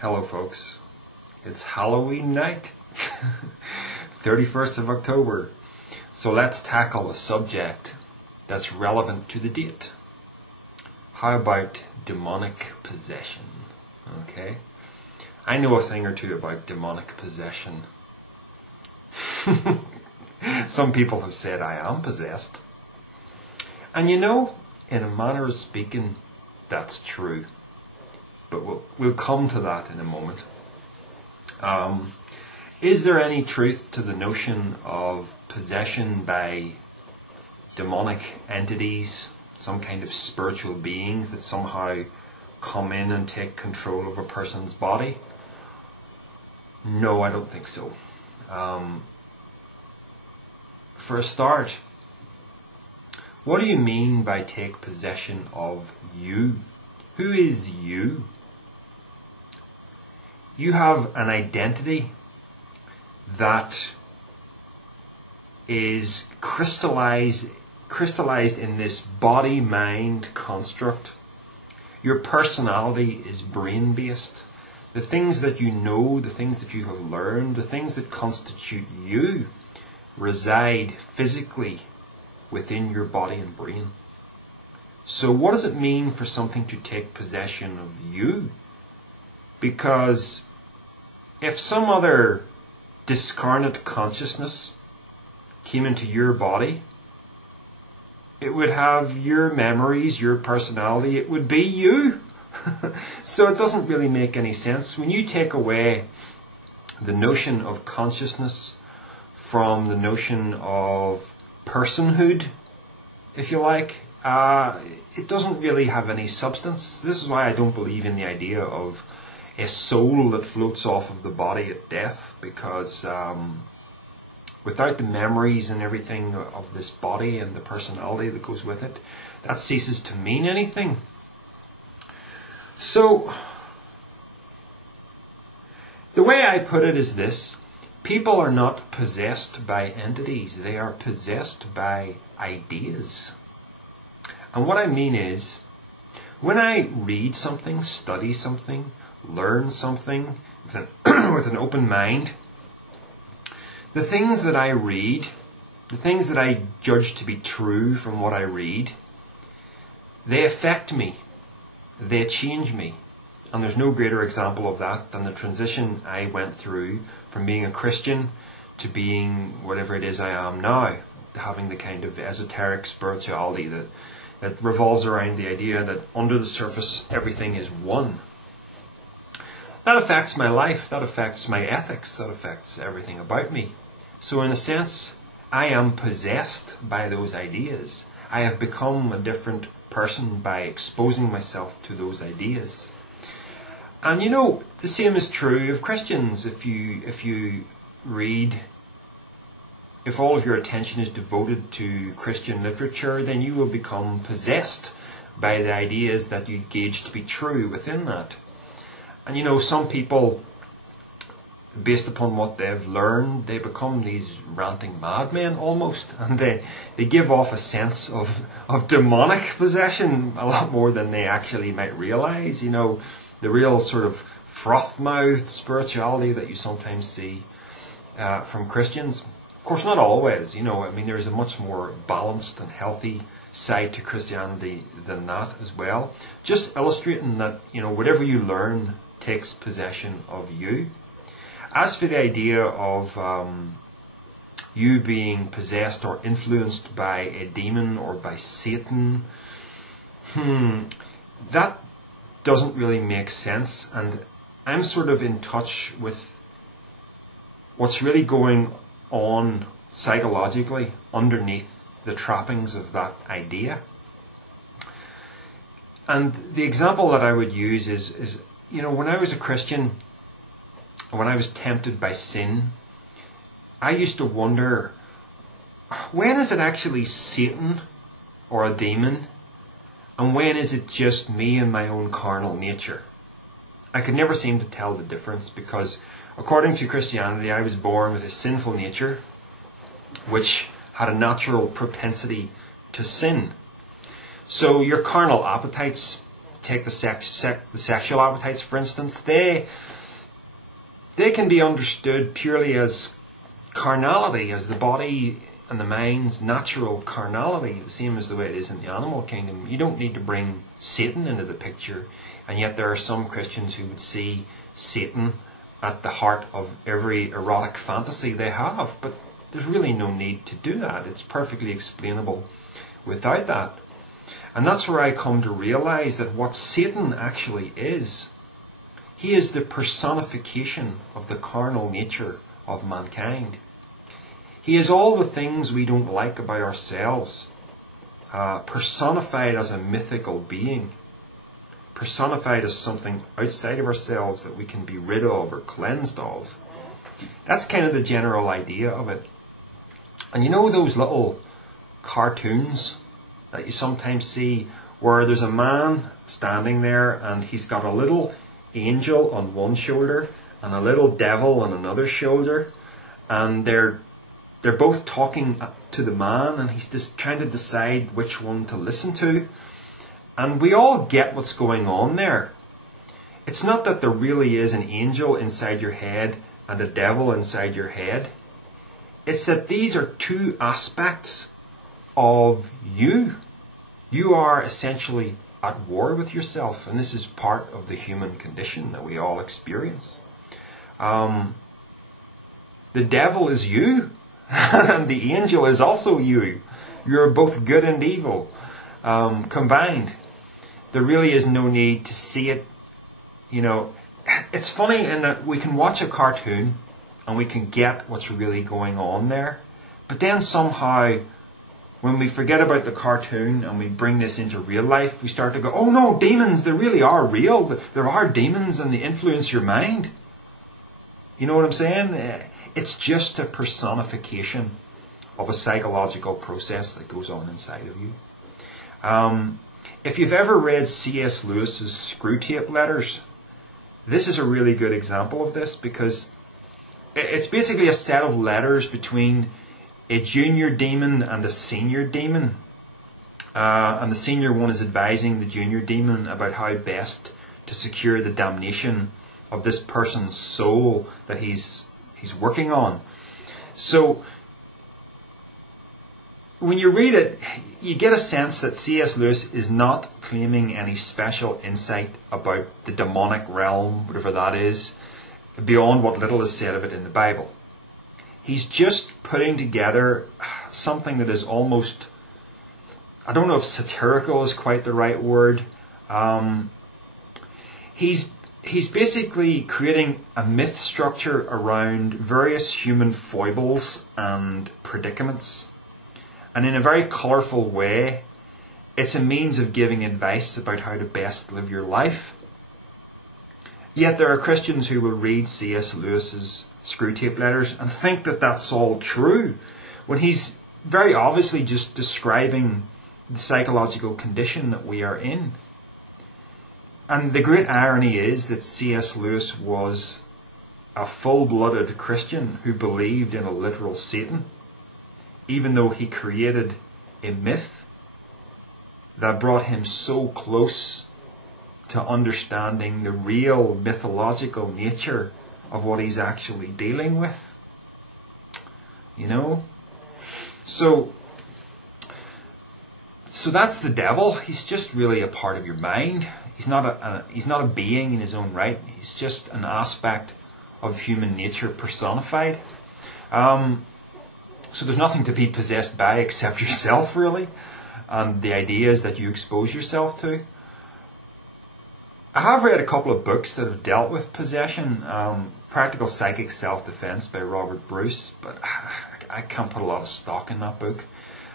Hello folks, it's Halloween night, 31st of October, so let's tackle a subject that's relevant to the date. How about demonic possession? Okay, I know a thing or two about demonic possession. Some people have said I am possessed, and you know, in a manner of speaking, that's true. But we'll come to that in a moment. Is there any truth to the notion of possession by demonic entities, some kind of spiritual beings that somehow come in and take control of a person's body? No, I don't think so. For a start, what do you mean by take possession of you? Who is you? You have an identity that is crystallized in this body-mind construct. Your personality is brain-based. The things that you know, the things that you have learned, the things that constitute you reside physically within your body and brain. So what does it mean for something to take possession of you? Because if some other discarnate consciousness came into your body, it would have your memories, your personality, it would be you. So it doesn't really make any sense. When you take away the notion of consciousness from the notion of personhood, if you like, it doesn't really have any substance. This is why I don't believe in the idea of a soul that floats off of the body at death, because without the memories and everything of this body and the personality that goes with it, that ceases to mean anything. So, the way I put it is this: people are not possessed by entities, they are possessed by ideas. And what I mean is, when I read something, study something, learn something with an open mind, the things that I read, the things that I judge to be true from what I read, they affect me, they change me. And there's no greater example of that than the transition I went through from being a Christian to being whatever it is I am now, having the kind of esoteric spirituality that revolves around the idea that under the surface everything is one. That affects my life, that affects my ethics, that affects everything about me. So in a sense, I am possessed by those ideas. I have become a different person by exposing myself to those ideas. And you know, the same is true of Christians. If you read, if all of your attention is devoted to Christian literature, then you will become possessed by the ideas that you gauge to be true within that. And you know, some people, based upon what they've learned, they become these ranting madmen almost, and they give off a sense of demonic possession a lot more than they actually might realize. You know, the real sort of froth-mouthed spirituality that you sometimes see from Christians. Of course, not always. You know, I mean, there is a much more balanced and healthy side to Christianity than that as well. Just illustrating that, you know, whatever you learn takes possession of you. As for the idea of you being possessed or influenced by a demon or by Satan, that doesn't really make sense, and I'm sort of in touch with what's really going on psychologically underneath the trappings of that idea. And the example that I would use is you know, when I was a Christian, when I was tempted by sin, I used to wonder, when is it actually Satan or a demon, and when is it just me and my own carnal nature? I could never seem to tell the difference, because according to Christianity, I was born with a sinful nature, which had a natural propensity to sin. So your carnal appetites take the sexual appetites, for instance, they can be understood purely as carnality, as the body and the mind's natural carnality, the same as the way it is in the animal kingdom. You don't need to bring Satan into the picture, and yet there are some Christians who would see Satan at the heart of every erotic fantasy they have, but there's really no need to do that. It's perfectly explainable without that. And that's where I come to realize that what Satan actually is, he is the personification of the carnal nature of mankind. He is all the things we don't like about ourselves, personified as a mythical being, personified as something outside of ourselves that we can be rid of or cleansed of. That's kind of the general idea of it. And you know those little cartoons that you sometimes see where there's a man standing there and he's got a little angel on one shoulder and a little devil on another shoulder, and they're both talking to the man, and he's just trying to decide which one to listen to. And we all get what's going on there. It's not that there really is an angel inside your head and a devil inside your head. It's that these are two aspects of you. You are essentially at war with yourself, and this is part of the human condition that we all experience. The devil is you, and the angel is also you. You're both good and evil combined. There really is no need to see it. You know, it's funny in that we can watch a cartoon and we can get what's really going on there, but then somehow when we forget about the cartoon and we bring this into real life, we start to go, oh no, demons, they really are real. There are demons and they influence your mind. You know what I'm saying? It's just a personification of a psychological process that goes on inside of you. If you've ever read C.S. Lewis's Screwtape Letters, this is a really good example of this, because it's basically a set of letters between a junior demon and a senior demon. And the senior one is advising the junior demon about how best to secure the damnation of this person's soul that he's working on. So when you read it, you get a sense that C.S. Lewis is not claiming any special insight about the demonic realm, whatever that is, beyond what little is said of it in the Bible. He's just putting together something that is almost, I don't know if satirical is quite the right word. He's basically creating a myth structure around various human foibles and predicaments. And in a very colourful way, it's a means of giving advice about how to best live your life. Yet there are Christians who will read C.S. Lewis's Screwtape Letters and think that that's all true, when he's very obviously just describing the psychological condition that we are in. And the great irony is that C.S. Lewis was a full-blooded Christian who believed in a literal Satan, even though he created a myth that brought him so close to understanding the real mythological nature of what he's actually dealing with. You know? So that's the devil. He's just really a part of your mind. He's not a being in his own right. He's just an aspect of human nature personified. So there's nothing to be possessed by except yourself, really, and the ideas that you expose yourself to. I have read a couple of books that have dealt with possession. Practical Psychic Self-Defense by Robert Bruce, but I can't put a lot of stock in that book.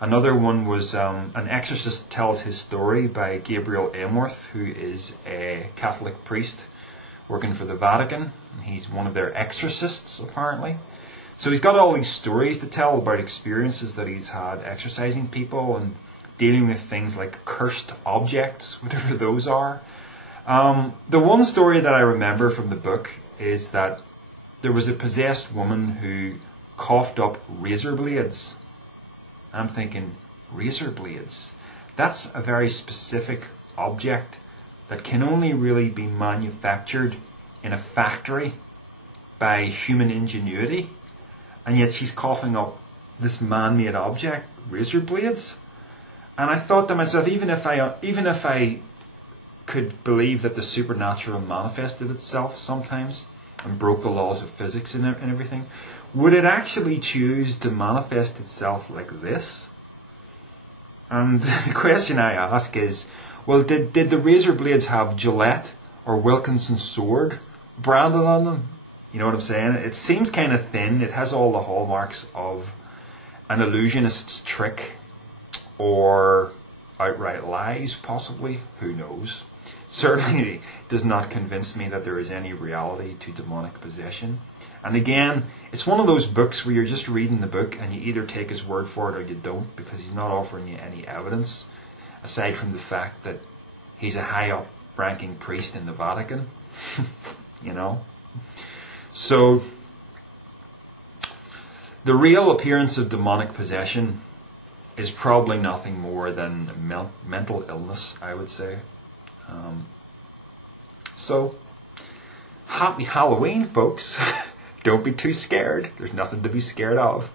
Another one was An Exorcist Tells His Story by Gabriel Amorth, who is a Catholic priest working for the Vatican. He's one of their exorcists, apparently. So he's got all these stories to tell about experiences that he's had exorcising people and dealing with things like cursed objects, whatever those are. The one story that I remember from the book is that there was a possessed woman who coughed up razor blades. I'm thinking, razor blades? That's a very specific object that can only really be manufactured in a factory by human ingenuity, and yet she's coughing up this man-made object, razor blades. And I thought to myself, even if I could believe that the supernatural manifested itself sometimes and broke the laws of physics and everything, would it actually choose to manifest itself like this? And the question I ask is, well, did the razor blades have Gillette or Wilkinson sword branded on them? You know what I'm saying? It seems kind of thin. It has all the hallmarks of an illusionist's trick or outright lies, possibly. Who knows? Certainly does not convince me that there is any reality to demonic possession. And again, it's one of those books where you're just reading the book and you either take his word for it or you don't, because he's not offering you any evidence aside from the fact that he's a high up ranking priest in the Vatican. You know? So the real appearance of demonic possession is probably nothing more than mental illness, I would say. So happy Halloween, folks. Don't be too scared. There's nothing to be scared of.